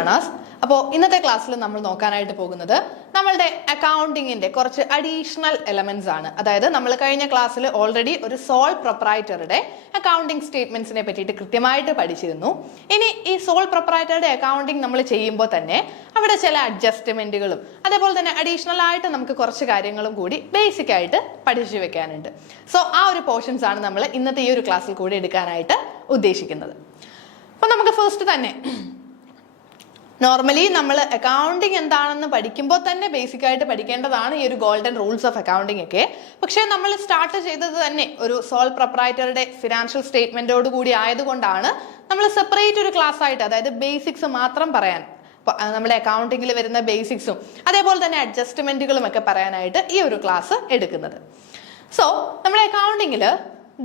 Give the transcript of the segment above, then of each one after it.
Learners. അപ്പോൾ ഇന്നത്തെ ക്ലാസ്സിൽ നമ്മൾ നോക്കാനായിട്ട് പോകുന്നത് നമ്മളുടെ അക്കൗണ്ടിങ്ങിന്റെ കുറച്ച് അഡീഷണൽ എലമെന്റ്സ് ആണ്. അതായത് നമ്മൾ കഴിഞ്ഞ ക്ലാസ്സിൽ ഓൾറെഡി ഒരു സോൾ പ്രൊപ്രൈറ്ററുടെ അക്കൗണ്ടിങ് സ്റ്റേറ്റ്മെന്റ്സിനെ പറ്റിയിട്ട് കൃത്യമായിട്ട് പഠിച്ചിരുന്നു. ഇനി ഈ സോൾ പ്രൊപ്രൈറ്ററുടെ അക്കൗണ്ടിങ് നമ്മൾ ചെയ്യുമ്പോൾ തന്നെ അവിടെ ചില അഡ്ജസ്റ്റ്മെന്റുകളും അതേപോലെ തന്നെ അഡീഷണൽ ആയിട്ട് നമുക്ക് കുറച്ച് കാര്യങ്ങളും കൂടി ബേസിക് ആയിട്ട് പഠിച്ചു വെക്കാനുണ്ട്. സോ ആ ഒരു പോർഷൻസ് ആണ് നമ്മൾ ഇന്നത്തെ ഈ ഒരു ക്ലാസ്സിൽ കൂടി എടുക്കാനായിട്ട് ഉദ്ദേശിക്കുന്നത്. അപ്പൊ നമുക്ക് ഫസ്റ്റ് തന്നെ നോർമലി നമ്മൾ അക്കൗണ്ടിങ് എന്താണെന്ന് പഠിക്കുമ്പോൾ തന്നെ ബേസിക് ആയിട്ട് പഠിക്കേണ്ടതാണ് ഈ ഒരു ഗോൾഡൻ റൂൾസ് ഓഫ് അക്കൗണ്ടിങ് ഒക്കെ. പക്ഷേ നമ്മൾ സ്റ്റാർട്ട് ചെയ്തത് തന്നെ ഒരു സോൾ പ്രൊപ്രൈറ്ററുടെ ഫിനാൻഷ്യൽ സ്റ്റേറ്റ്മെന്റോട് കൂടി ആയതുകൊണ്ടാണ് നമ്മൾ സെപ്പറേറ്റ് ഒരു ക്ലാസ് ആയിട്ട്, അതായത് ബേസിക്സ് മാത്രം പറയാൻ, നമ്മുടെ അക്കൗണ്ടിങ്ങിൽ വരുന്ന ബേസിക്സും അതേപോലെ തന്നെ അഡ്ജസ്റ്റ്മെന്റുകളും ഒക്കെ പറയാനായിട്ട് ഈ ഒരു ക്ലാസ് എടുക്കുന്നത്. സോ നമ്മുടെ അക്കൗണ്ടിങ്ങിൽ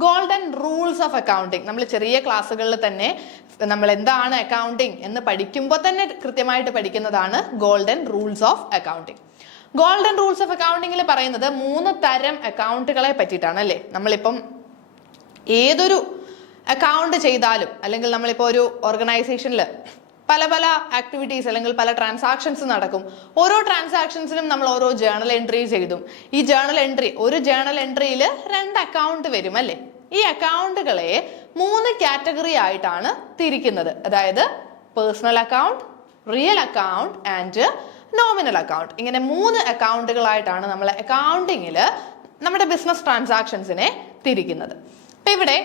ഗോൾഡൻ റൂൾസ് ഓഫ് അക്കൗണ്ടിങ് നമ്മൾ ചെറിയ ക്ലാസ്സുകളിൽ തന്നെ നമ്മൾ എന്താണ് അക്കൗണ്ടിങ് എന്ന് പഠിക്കുമ്പോൾ തന്നെ കൃത്യമായിട്ട് പഠിക്കുന്നതാണ് golden rules of accounting. Golden rules of അക്കൗണ്ടിങ്ങിൽ പറയുന്നത് 3 തരം അക്കൗണ്ടുകളെ പറ്റിയിട്ടാണ് അല്ലേ. നമ്മളിപ്പം ഏതൊരു അക്കൗണ്ട് ചെയ്താലും അല്ലെങ്കിൽ നമ്മളിപ്പോൾ ഒരു ഓർഗനൈസേഷനിൽ പല പല ആക്ടിവിറ്റീസ് അല്ലെങ്കിൽ പല ട്രാൻസാക്ഷൻസ് നടക്കും. ഓരോ ട്രാൻസാക്ഷൻസിനും നമ്മൾ ഓരോ ജേണൽ എൻട്രീസ് എഴുതും. ഈ ജേണൽ എൻട്രി, ഒരു ജേണൽ എൻട്രിയിൽ 2 അക്കൗണ്ട് വരും അല്ലേ. ഈ അക്കൗണ്ടുകളെ 3 കാറ്റഗറി ആയിട്ടാണ് തിരിക്കുന്നത്. അതായത് personal account, real account and nominal account. ഇങ്ങനെ 3 അക്കൗണ്ടുകളായിട്ടാണ് നമ്മൾ അക്കൗണ്ടിങ്ങിൽ നമ്മുടെ ബിസിനസ് ട്രാൻസാക്ഷൻസിനെ തിരിക്കുന്നത്. അപ്പൊ ഇവിടെ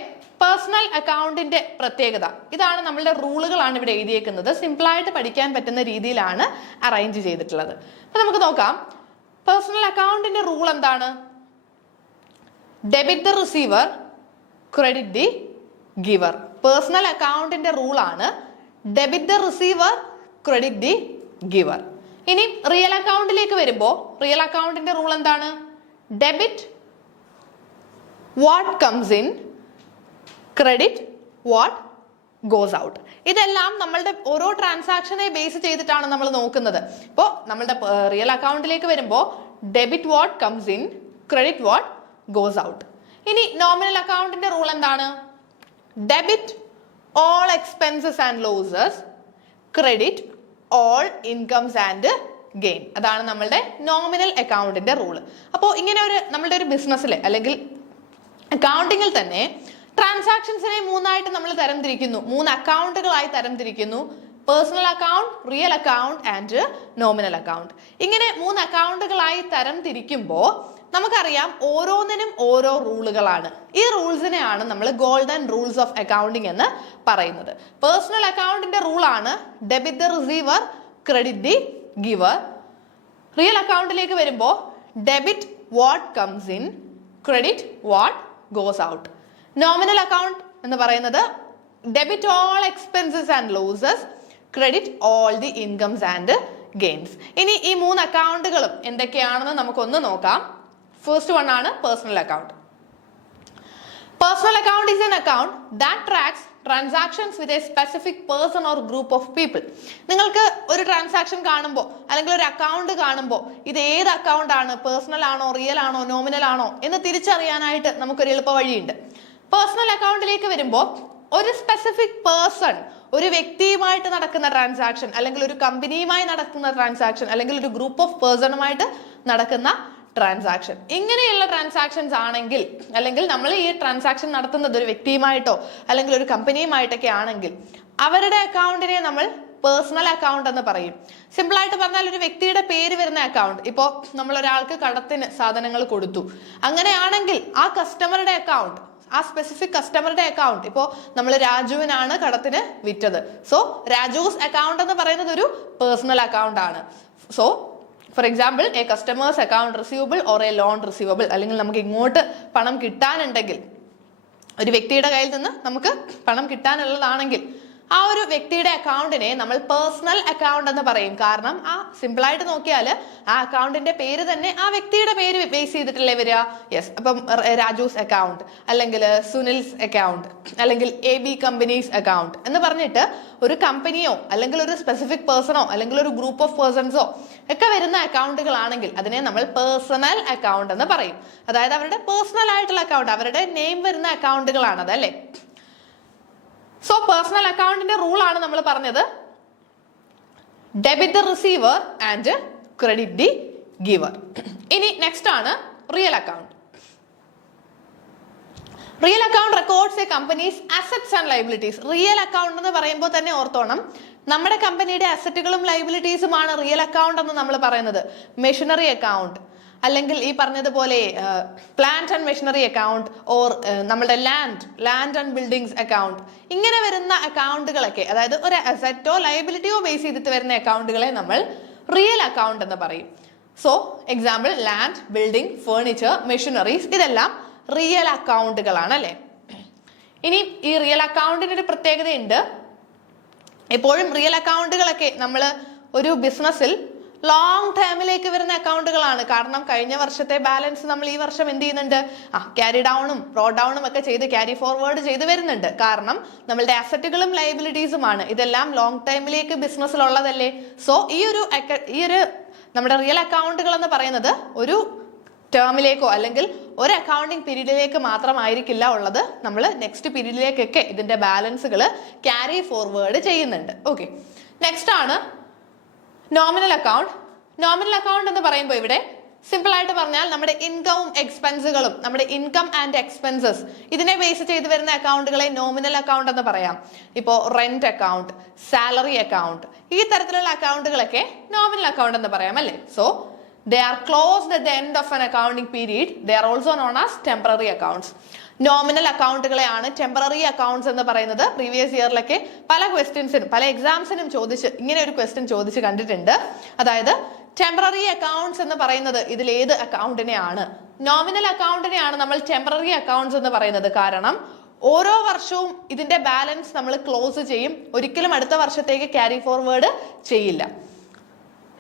പേഴ്സണൽ അക്കൗണ്ടിന്റെ പ്രത്യേകത ഇതാണ്. നമ്മളുടെ റൂളുകളാണ് ഇവിടെ എഴുതിയേക്കുന്നത്. സിമ്പിളായിട്ട് പഠിക്കാൻ പറ്റുന്ന രീതിയിലാണ് അറേഞ്ച് ചെയ്തിട്ടുള്ളത്. അപ്പൊ നമുക്ക് നോക്കാം പേഴ്സണൽ അക്കൗണ്ടിന്റെ റൂൾ എന്താണ്. Debit the receiver, credit the giver. Personal അക്കൗണ്ടിന്റെ റൂളാണ് debit the receiver, credit the giver. ഇനി റിയൽ അക്കൗണ്ടിലേക്ക് വരുമ്പോൾ റിയൽ അക്കൗണ്ടിന്റെ റൂൾ എന്താണ്. Debit what comes in, credit what goes out. ഇതെല്ലാം നമ്മളുടെ ഓരോ ട്രാൻസാക്ഷനെ ബേസ് ചെയ്തിട്ടാണ് നമ്മൾ നോക്കുന്നത്. ഇപ്പോൾ നമ്മളുടെ റിയൽ അക്കൗണ്ടിലേക്ക് വരുമ്പോൾ debit what comes in, credit what goes out. ഇനി നോമിനൽ അക്കൗണ്ടിന്റെ റൂൾ എന്താണ്. Debit all expenses and losses, credit all incomes and gain. അതാണ് നമ്മളുടെ നോമിനൽ അക്കൗണ്ടിന്റെ റൂള്. അപ്പോൾ ഇങ്ങനെ നമ്മളുടെ ഒരു ബിസിനസ്സിൽ അല്ലെങ്കിൽ അക്കൗണ്ടിങ്ങിൽ തന്നെ ട്രാൻസാക്ഷൻസിനെ 3 നമ്മൾ തരംതിരിക്കുന്നു. 3 അക്കൗണ്ടുകളായി തരംതിരിക്കുന്നു. Personal account, real account and nominal account. ഇങ്ങനെ 3 അക്കൗണ്ടുകളായി തരംതിരിക്കുമ്പോൾ നമുക്കറിയാം ഓരോന്നിനും ഓരോ റൂളുകളാണ്. ഈ റൂൾസിനെയാണ് നമ്മൾ ഗോൾഡൻ റൂൾസ് ഓഫ് അക്കൗണ്ടിങ് എന്ന് പറയുന്നത്. പേഴ്സണൽ അക്കൗണ്ടിന്റെ റൂളാണ് debit the receiver, credit the giver. Real അക്കൗണ്ടിലേക്ക് വരുമ്പോൾ debit what comes in, credit what goes out. Nominal account എന്ന് പറയുന്നത് debit all expenses and losses, credit all the incomes and gains. ഇനി ഈ 3 അക്കൗണ്ടുകളും എന്തൊക്കെയാണെന്ന് നമുക്കൊന്ന് നോക്കാം. ഫസ്റ്റ് വൺ ആണ് personal account. Personal account is an account that tracks transactions with a specific person or group of people. നിങ്ങൾക്ക് ഒരു transaction കാണുമ്പോൾ അല്ലെങ്കിൽ ഒരു അക്കൗണ്ട് കാണുമ്പോൾ ഇത് ഏത് അക്കൗണ്ട് ആണ്, പേഴ്സണൽ ആണോ, റിയൽ ആണോ, നോമിനൽ ആണോ എന്ന് തിരിച്ചറിയാനായിട്ട് നമുക്കൊരു എളുപ്പ വഴിയുണ്ട്. പേഴ്സണൽ അക്കൗണ്ടിലേക്ക് വരുമ്പോൾ ഒരു സ്പെസിഫിക് പേഴ്സൺ, ഒരു വ്യക്തിയുമായിട്ട് നടക്കുന്ന ട്രാൻസാക്ഷൻ അല്ലെങ്കിൽ ഒരു കമ്പനിയുമായി നടക്കുന്ന ട്രാൻസാക്ഷൻ അല്ലെങ്കിൽ ഒരു ഗ്രൂപ്പ് ഓഫ് പേഴ്സണുമായിട്ട് നടക്കുന്ന ട്രാൻസാക്ഷൻ, ഇങ്ങനെയുള്ള ട്രാൻസാക്ഷൻസ് ആണെങ്കിൽ, അല്ലെങ്കിൽ നമ്മൾ ഈ ട്രാൻസാക്ഷൻ നടത്തുന്നത് ഒരു വ്യക്തിയുമായിട്ടോ അല്ലെങ്കിൽ ഒരു കമ്പനിയുമായിട്ടൊക്കെ ആണെങ്കിൽ അവരുടെ അക്കൗണ്ടിനെ നമ്മൾ പേഴ്സണൽ അക്കൗണ്ട് എന്ന് പറയും. സിമ്പിൾ ആയിട്ട് പറഞ്ഞാൽ ഒരു വ്യക്തിയുടെ പേര് വരുന്ന അക്കൗണ്ട്. ഇപ്പോൾ നമ്മൾ ഒരാൾക്ക് കടത്തിന് സാധനങ്ങൾ കൊടുത്തു, അങ്ങനെയാണെങ്കിൽ ആ കസ്റ്റമറുടെ അക്കൗണ്ട്, ആ സ്പെസിഫിക് കസ്റ്റമറുടെ അക്കൗണ്ട്, ഇപ്പോൾ നമ്മൾ രാജുവിനാണ് കടത്തിന് വിറ്റത്, സോ രാജൂസ് അക്കൗണ്ട് എന്ന് പറയുന്നത് ഒരു പേഴ്സണൽ അക്കൗണ്ട് ആണ്. So for example A customers account receivable or a loan receivable, അല്ലെങ്കിൽ നമുക്ക് ഇങ്ങോട്ട് പണം കിട്ടാനുണ്ടെങ്കിൽ, ഒരു വ്യക്തിയുടെ കയ്യിൽ നിന്ന് നമുക്ക് പണം കിട്ടാനുള്ളതാണെങ്കിൽ ആ ഒരു വ്യക്തിയുടെ അക്കൗണ്ടിനെ നമ്മൾ പേഴ്സണൽ അക്കൗണ്ട് എന്ന് പറയും. കാരണം ആ സിമ്പിളായിട്ട് നോക്കിയാൽ ആ അക്കൗണ്ടിന്റെ പേര് തന്നെ ആ വ്യക്തിയുടെ പേര് ബേസ് ചെയ്തിട്ടല്ലേ വരിക. യെസ്, അപ്പം രാജൂസ് അക്കൗണ്ട് അല്ലെങ്കിൽ സുനിൽസ് അക്കൗണ്ട് അല്ലെങ്കിൽ AB കമ്പനീസ് അക്കൗണ്ട് എന്ന് പറഞ്ഞിട്ട് ഒരു കമ്പനിയോ അല്ലെങ്കിൽ ഒരു സ്പെസിഫിക് പേഴ്സണോ അല്ലെങ്കിൽ ഒരു ഗ്രൂപ്പ് ഓഫ് പേഴ്സൺസോ ഒക്കെ വരുന്ന അക്കൗണ്ടുകളാണെങ്കിൽ അതിനെ നമ്മൾ പേഴ്സണൽ അക്കൗണ്ട് എന്ന് പറയും. അതായത് അവരുടെ പേഴ്സണൽ ആയിട്ടുള്ള അക്കൗണ്ട്, അവരുടെ നെയിം വരുന്ന അക്കൗണ്ടുകളാണ് അതല്ലേ. സോ പേഴ്സണൽ അക്കൗണ്ടിന്റെ റൂൾ ആണ് നമ്മൾ പറഞ്ഞത്. Debit the receiver and credit the giver. ഇനി നെക്സ്റ്റ് ആണ് real account. Real account records a company's assets and liabilities. Real account എന്ന് പറയുമ്പോൾ തന്നെ ഓർത്തോണം, നമ്മുടെ കമ്പനിയുടെ അസറ്റുകളും ലൈബിലിറ്റീസുമാണ് റിയൽ അക്കൗണ്ട് എന്ന് നമ്മൾ പറയുന്നത്. മെഷീനറി അക്കൗണ്ട്, അല്ലെങ്കിൽ ഈ പറഞ്ഞതുപോലെ plant and machinery account, or നമ്മുടെ ലാൻഡ് ആൻഡ് ബിൽഡിങ്സ് അക്കൗണ്ട്, ഇങ്ങനെ വരുന്ന അക്കൗണ്ടുകളൊക്കെ, അതായത് ഒരു അസറ്റോ ലൈബിലിറ്റിയോ ബേസ് ചെയ്തിട്ട് വരുന്ന അക്കൗണ്ടുകളെ നമ്മൾ റിയൽ അക്കൗണ്ട് എന്ന് പറയും. So example land, building, furniture, machineries, ഇതെല്ലാം റിയൽ അക്കൗണ്ടുകളാണ് അല്ലെ. ഇനി ഈ റിയൽ അക്കൗണ്ടിന് ഒരു പ്രത്യേകതയുണ്ട്. എപ്പോഴും റിയൽ അക്കൗണ്ടുകളൊക്കെ നമ്മൾ ഒരു ബിസിനസ്സിൽ ലോങ് ടേമിലേക്ക് വരുന്ന അക്കൗണ്ടുകളാണ്. കാരണം കഴിഞ്ഞ വർഷത്തെ ബാലൻസ് നമ്മൾ ഈ വർഷം എന്ത് ചെയ്യുന്നുണ്ട്, ക്യാരി ഡൗണും ബ്രോ ഡൗണും ഒക്കെ ചെയ്ത് ക്യാരി ഫോർവേഡ് ചെയ്ത് വരുന്നുണ്ട്. കാരണം നമ്മളുടെ അസറ്റുകളും ലൈബിലിറ്റീസുമാണ്. ഇതെല്ലാം ലോങ് ടൈമിലേക്ക് ബിസിനസ്സിലുള്ളതല്ലേ. സോ ഈ ഒരു നമ്മുടെ റിയൽ അക്കൗണ്ടുകൾ എന്ന് പറയുന്നത് ഒരു ടേമിലേക്കോ അല്ലെങ്കിൽ ഒരു അക്കൗണ്ടിങ് പീരീഡിലേക്ക് മാത്രമായിരിക്കില്ല ഉള്ളത്. നമ്മൾ നെക്സ്റ്റ് പീരീഡിലേക്കൊക്കെ ഇതിന്റെ ബാലൻസുകൾ ക്യാരി ഫോർവേഡ് ചെയ്യുന്നുണ്ട്. ഓക്കെ, നെക്സ്റ്റ് ആണ് നോമിനൽ അക്കൗണ്ട്. നോമിനൽ അക്കൗണ്ട് എന്ന് പറയുമ്പോൾ ഇവിടെ സിമ്പിൾ ആയിട്ട് പറഞ്ഞാൽ നമ്മുടെ ഇൻകവും എക്സ്പെൻസുകളും, നമ്മുടെ ഇൻകം ആൻഡ് എക്സ്പെൻസസ്, ഇതിനെ ബേസ് ചെയ്ത് വരുന്ന അക്കൗണ്ടുകളെ നോമിനൽ അക്കൗണ്ട് എന്ന് പറയാം. ഇപ്പോൾ റെന്റ് അക്കൗണ്ട്, സാലറി അക്കൗണ്ട്, ഈ തരത്തിലുള്ള അക്കൗണ്ടുകളൊക്കെ നോമിനൽ അക്കൗണ്ട് എന്ന് പറയാം അല്ലേ. So they are closed at the end of an accounting period. They are also known as temporary accounts. Nominal അക്കൗണ്ടുകളെയാണ് ടെമ്പററി അക്കൗണ്ട്സ് എന്ന് പറയുന്നത്. പ്രീവിയസ് ഇയറിലൊക്കെ പല ക്വസ്റ്റ്യൻസിനും പല എക്സാംസിനും ഇങ്ങനെ ഒരു ക്വസ്റ്റ്യൻ ചോദിച്ച് കണ്ടിട്ടുണ്ട്. അതായത് ടെമ്പററി അക്കൗണ്ട്സ് എന്ന് പറയുന്നത് ഇതിൽ ഏത് അക്കൗണ്ടിനെയാണ്? നോമിനൽ അക്കൗണ്ടിനെയാണ് നമ്മൾ ടെമ്പററി അക്കൗണ്ട്സ് എന്ന് പറയുന്നത്. കാരണം ഓരോ വർഷവും ഇതിന്റെ ബാലൻസ് നമ്മൾ ക്ലോസ് ചെയ്യും, ഒരിക്കലും അടുത്ത വർഷത്തേക്ക് ക്യാരി ഫോർവേഡ് ചെയ്യില്ല.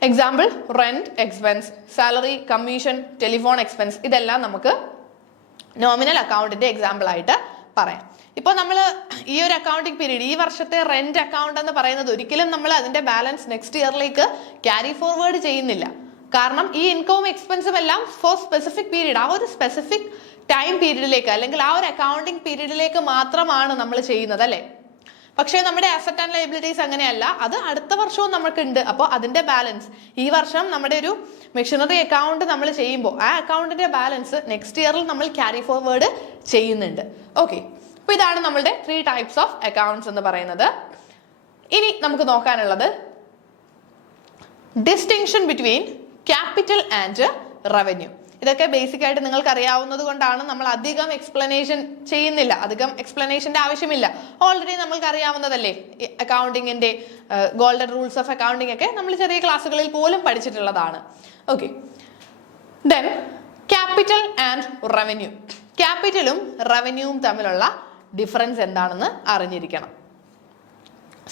Example rent expense, salary, commission, telephone expense, ഇതെല്ലാം നമുക്ക് നോമിനൽ അക്കൗണ്ടിന്റെ എക്സാമ്പിൾ ആയിട്ട് പറയാം. ഇപ്പോൾ നമ്മൾ ഈ ഒരു അക്കൗണ്ടിങ് പീരീഡ്, ഈ വർഷത്തെ റെന്റ് അക്കൗണ്ട് എന്ന് പറയുന്നത് ഒരിക്കലും നമ്മൾ അതിന്റെ ബാലൻസ് നെക്സ്റ്റ് ഇയറിലേക്ക് ക്യാരി ഫോർവേഡ് ചെയ്യുന്നില്ല. കാരണം ഈ ഇൻകവും എക്സ്പെൻസും എല്ലാം ഫോർ സ്പെസിഫിക് പീരീഡ്, ആ ഒരു സ്പെസിഫിക് ടൈം പീരീഡിലേക്ക് അല്ലെങ്കിൽ ആ ഒരു അക്കൗണ്ടിങ് പീരീഡിലേക്ക് മാത്രമാണ് നമ്മൾ ചെയ്യുന്നത് അല്ലെ. പക്ഷേ നമ്മുടെ അസറ്റ് ആൻഡ് ലൈബിലിറ്റീസ് അങ്ങനെയല്ല, അത് അടുത്ത വർഷവും നമുക്കുണ്ട്. അപ്പോൾ അതിന്റെ ബാലൻസ് ഈ വർഷം നമ്മുടെ ഒരു മെഷീനറി അക്കൗണ്ട് നമ്മൾ ചെയ്യുമ്പോൾ ആ അക്കൗണ്ടിന്റെ ബാലൻസ് നെക്സ്റ്റ് ഇയറിൽ നമ്മൾ ക്യാരി ഫോർവേഡ് ചെയ്യുന്നുണ്ട്. ഓക്കെ, അപ്പൊ ഇതാണ് നമ്മളുടെ 3 ടൈപ്സ് ഓഫ് അക്കൗണ്ട്സ് എന്ന് പറയുന്നത്. ഇനി നമുക്ക് നോക്കാനുള്ളത് distinction between capital and revenue. ഇതൊക്കെ ബേസിക് ആയിട്ട് നിങ്ങൾക്ക് അറിയാവുന്നത് കൊണ്ടാണ് നമ്മൾ അധികം എക്സ്പ്ലനേഷൻ ചെയ്യുന്നില്ല, അധികം എക്സ്പ്ലനേഷന്റെ ആവശ്യമില്ല. ഓൾറെഡി നമ്മൾക്ക് അറിയാവുന്നതല്ലേ. അക്കൗണ്ടിങ്ങിന്റെ ഗോൾഡൻ റൂൾസ് ഓഫ് അക്കൗണ്ടിങ് ഒക്കെ നമ്മൾ ചെറിയ ക്ലാസ്സുകളിൽ പോലും പഠിച്ചിട്ടുള്ളതാണ്. Okay, then capital and revenue. ക്യാപിറ്റലും റവന്യൂവും തമ്മിലുള്ള ഡിഫറൻസ് എന്താണെന്ന് അറിഞ്ഞിരിക്കണം.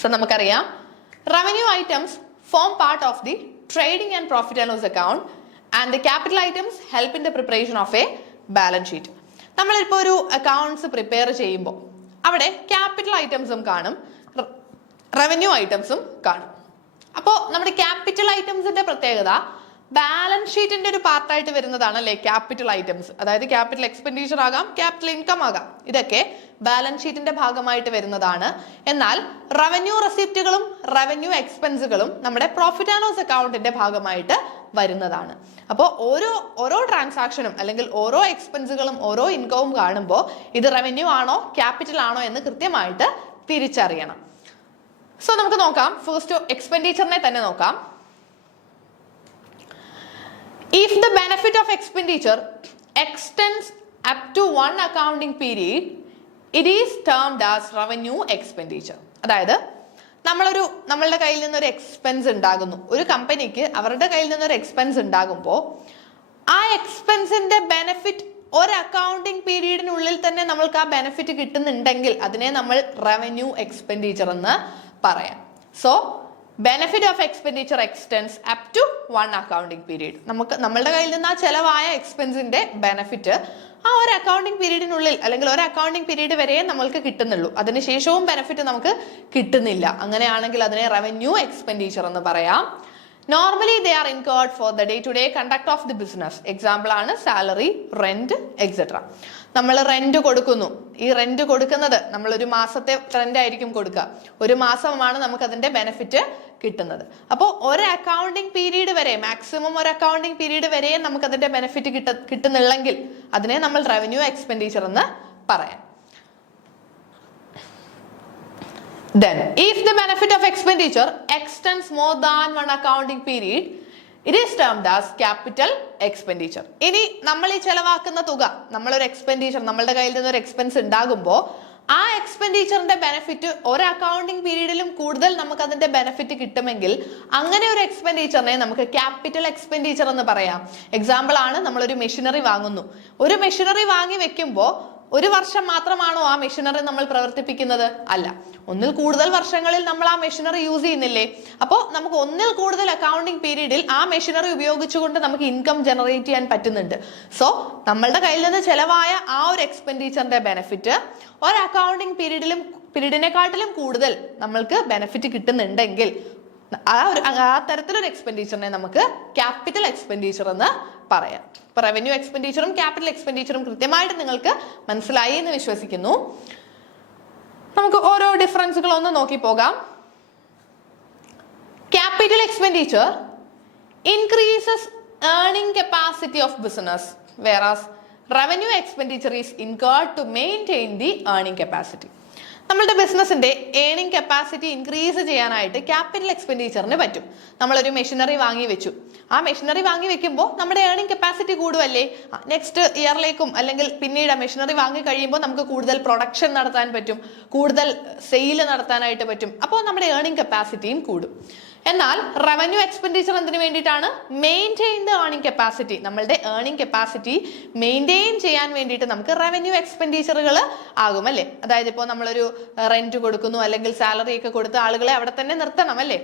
സോ നമുക്കറിയാം, revenue items form part of the trading and profit and loss account and the capital items help in the preparation of a balance sheet. നമ്മളിപ്പോൾ ഒരു accounts prepare ചെയ്യുമ്പോൾ അവിടെ ക്യാപിറ്റൽ ഐറ്റംസും കാണും, റവന്യൂ ഐറ്റംസും കാണും. അപ്പോൾ നമ്മുടെ ക്യാപിറ്റൽ ഐറ്റംസിന്റെ പ്രത്യേകത ബാലൻസ് ഷീറ്റിന്റെ ഒരു പാർട്ടായിട്ട് വരുന്നതാണ് അല്ലെ ക്യാപിറ്റൽ ഐറ്റംസ്. അതായത് ക്യാപിറ്റൽ എക്സ്പെൻഡിച്ചർ ആകാം, ക്യാപിറ്റൽ ഇൻകം ആകാം, ഇതൊക്കെ ബാലൻസ് ഷീറ്റിന്റെ ഭാഗമായിട്ട് വരുന്നതാണ്. എന്നാൽ റവന്യൂ റെസിപ്റ്റുകളും റവന്യൂ എക്സ്പെൻസുകളും നമ്മുടെ പ്രോഫിറ്റ് ആൻഡ് ലോസ് അക്കൗണ്ടിന്റെ ഭാഗമായിട്ട് വരുന്നതാണ്. അപ്പോൾ ഓരോ ട്രാൻസാക്ഷനും അല്ലെങ്കിൽ ഓരോ എക്സ്പെൻസുകളും ഓരോ ഇൻകവും കാണുമ്പോൾ ഇത് റവന്യൂ ആണോ ക്യാപിറ്റൽ ആണോ എന്ന് കൃത്യമായിട്ട് തിരിച്ചറിയണം. സോ നമുക്ക് നോക്കാം, ഫസ്റ്റ് എക്സ്പെൻഡിച്ചറിനെ തന്നെ നോക്കാം. If the benefit of expenditure extends up to one accounting period, it is termed as revenue expenditure. അതായത് നമ്മളുടെ കയ്യിൽ നിന്നൊരു എക്സ്പെൻസ് ഉണ്ടാകുന്നു, ഒരു കമ്പനിക്ക് അവരുടെ കയ്യിൽ നിന്നൊരു എക്സ്പെൻസ് ഉണ്ടാകുമ്പോൾ ആ എക്സ്പെൻസിന്റെ ബെനിഫിറ്റ് ഒരു അക്കൗണ്ടിങ് പീരീഡിനുള്ളിൽ തന്നെ നമ്മൾക്ക് ആ ബെനിഫിറ്റ് കിട്ടുന്നുണ്ടെങ്കിൽ അതിനെ നമ്മൾ റവന്യൂ എക്സ്പെൻഡിച്ചർ എന്ന് പറയാം. So benefit of expenditure extends up to one accounting period. നമ്മളുടെ കയ്യിൽ നിന്ന് ആ ചെലവായ എക്സ്പെൻസിന്റെ ബെനിഫിറ്റ് ആ ഒരു അക്കൗണ്ടിങ് പീരീഡിനുള്ളിൽ അല്ലെങ്കിൽ ഒരു അക്കൗണ്ടിങ് പീരീഡ് വരെ നമ്മൾക്ക് കിട്ടുന്നുള്ളൂ, അതിനുശേഷവും ബെനിഫിറ്റ് നമുക്ക് കിട്ടുന്നില്ല. അങ്ങനെയാണെങ്കിൽ അതിനെ റവന്യൂ എക്സ്പെൻഡിച്ചർ എന്ന് പറയാം. Normally they are incurred for the day to day conduct of the business. Example ആണ് സാലറി, റെന്റ് എക്സെട്ര. നമ്മൾ റെന്റ് കൊടുക്കുന്നു. ഈ റെന്റ് കൊടുക്കുന്നത് നമ്മൾ ഒരു മാസത്തെ റെന്റ് ആയിരിക്കും കൊടുക്കുക. ഒരു മാസമാണ് നമുക്ക് അതിന്റെ ബെനിഫിറ്റ് കിട്ടുന്നത്. അപ്പോൾ ഒരു അക്കൗണ്ടിങ് പീരീഡ് വരെ, മാക്സിമം ഒരു അക്കൗണ്ടിങ് പീരീഡ് വരെ നമുക്ക് അതിന്റെ ബെനിഫിറ്റ് കിട്ടുന്നില്ലെങ്കിൽ അതിനെ നമ്മൾ റവന്യൂ എക്സ്പെൻഡിച്ചർ എന്ന് പറയാം. Then, if the benefit of expenditure extends more than one accounting period, it is termed as capital expenditure. ഇനി നമ്മൾ ഈ ചെലവാക്കുന്ന തുക, നമ്മളൊരു എക്സ്പെൻഡിച്ചർ, നമ്മളുടെ കയ്യിൽ നിന്ന് ഒരു എക്സ്പെൻസ് ഉണ്ടാകുമ്പോൾ ആ എക്സ്പെൻഡിച്ചറിന്റെ ബെനിഫിറ്റ് ഒരു അക്കൗണ്ടിങ് പീരീഡിലും കൂടുതൽ നമുക്ക് അതിന്റെ ബെനിഫിറ്റ് കിട്ടുമെങ്കിൽ അങ്ങനെ ഒരു എക്സ്പെൻഡിച്ചറിനെ നമുക്ക് ക്യാപിറ്റൽ എക്സ്പെൻഡിച്ചർ എന്ന് പറയാം. എക്സാമ്പിൾ ആണ്, നമ്മളൊരു മെഷീനറി വാങ്ങുന്നു. ഒരു മെഷീനറി വാങ്ങി വെക്കുമ്പോൾ ഒരു വർഷം മാത്രമാണോ ആ മെഷീനറി നമ്മൾ പ്രവർത്തിപ്പിക്കുന്നത്? അല്ല, ഒന്നിൽ കൂടുതൽ വർഷങ്ങളിൽ നമ്മൾ ആ മെഷീനറി യൂസ് ചെയ്യുന്നില്ലേ? അപ്പോൾ നമുക്ക് ഒന്നിൽ കൂടുതൽ അക്കൗണ്ടിങ് പീരീഡിൽ ആ മെഷീനറി ഉപയോഗിച്ചുകൊണ്ട് നമുക്ക് ഇൻകം ജനറേറ്റ് ചെയ്യാൻ പറ്റുന്നുണ്ട്. സോ നമ്മളുടെ കയ്യിൽ നിന്ന് ചെലവായ ആ ഒരു എക്സ്പെൻഡിച്ചറിന്റെ ബെനിഫിറ്റ് ഒരു അക്കൗണ്ടിങ് പീരീഡിനെക്കാട്ടിലും കൂടുതൽ നമ്മൾക്ക് ബെനിഫിറ്റ് കിട്ടുന്നുണ്ടെങ്കിൽ ആ തരത്തിലൊരു എക്സ്പെൻഡിച്ചറിനെ നമുക്ക് ക്യാപിറ്റൽ എക്സ്പെൻഡിച്ചർ എന്ന് പറയാം. ഇപ്പൊ റവന്യൂ എക്സ്പെൻഡിച്ചറും ക്യാപിറ്റൽ എക്സ്പെൻഡിച്ചറും കൃത്യമായിട്ട് നിങ്ങൾക്ക് മനസ്സിലായി എന്ന് വിശ്വസിക്കുന്നു. നമുക്ക് ഓരോ ഡിഫറൻസുകൾ ഒന്ന് നോക്കി പോകാം. Capital expenditure increases earning capacity of business, whereas revenue expenditure is incurred to maintain the earning capacity. നമ്മളുടെ ബിസിനസിന്റെ ഏണിംഗ് കപ്പാസിറ്റി ഇൻക്രീസ് ചെയ്യാനായിട്ട് ക്യാപിറ്റൽ എക്സ്പെൻഡിച്ചറിന് പറ്റും. നമ്മളൊരു മെഷീനറി വാങ്ങി വെച്ചു. ആ മെഷീനറി വാങ്ങി വെക്കുമ്പോൾ നമ്മുടെ ഏണിംഗ് കപ്പാസിറ്റി കൂടുമല്ലേ? നെക്സ്റ്റ് ഇയറിലേക്കും അല്ലെങ്കിൽ പിന്നീട് ആ മെഷീനറി വാങ്ങി കഴിയുമ്പോൾ നമുക്ക് കൂടുതൽ പ്രൊഡക്ഷൻ നടത്താൻ പറ്റും, കൂടുതൽ സെയിൽ നടത്താനായിട്ട് പറ്റും. അപ്പോൾ നമ്മുടെ ഏണിംഗ് കപ്പാസിറ്റിയും കൂടും. എന്നാൽ റവന്യൂ എക്സ്പെൻഡിച്ചർ എന്തിനു വേണ്ടിയിട്ടാണ്? Maintain the earning capacity. നമ്മളുടെ ഏർണിംഗ് കപ്പാസിറ്റി മെയിൻറ്റെയിൻ ചെയ്യാൻ വേണ്ടിയിട്ട് നമുക്ക് റവന്യൂ എക്സ്പെൻഡിച്ചറുകൾ ആകും അല്ലേ? അതായത് ഇപ്പോൾ നമ്മളൊരു റെന്റ് കൊടുക്കുന്നു അല്ലെങ്കിൽ സാലറി ഒക്കെ കൊടുത്ത് ആളുകളെ അവിടെ തന്നെ നിർത്തണം അല്ലേ?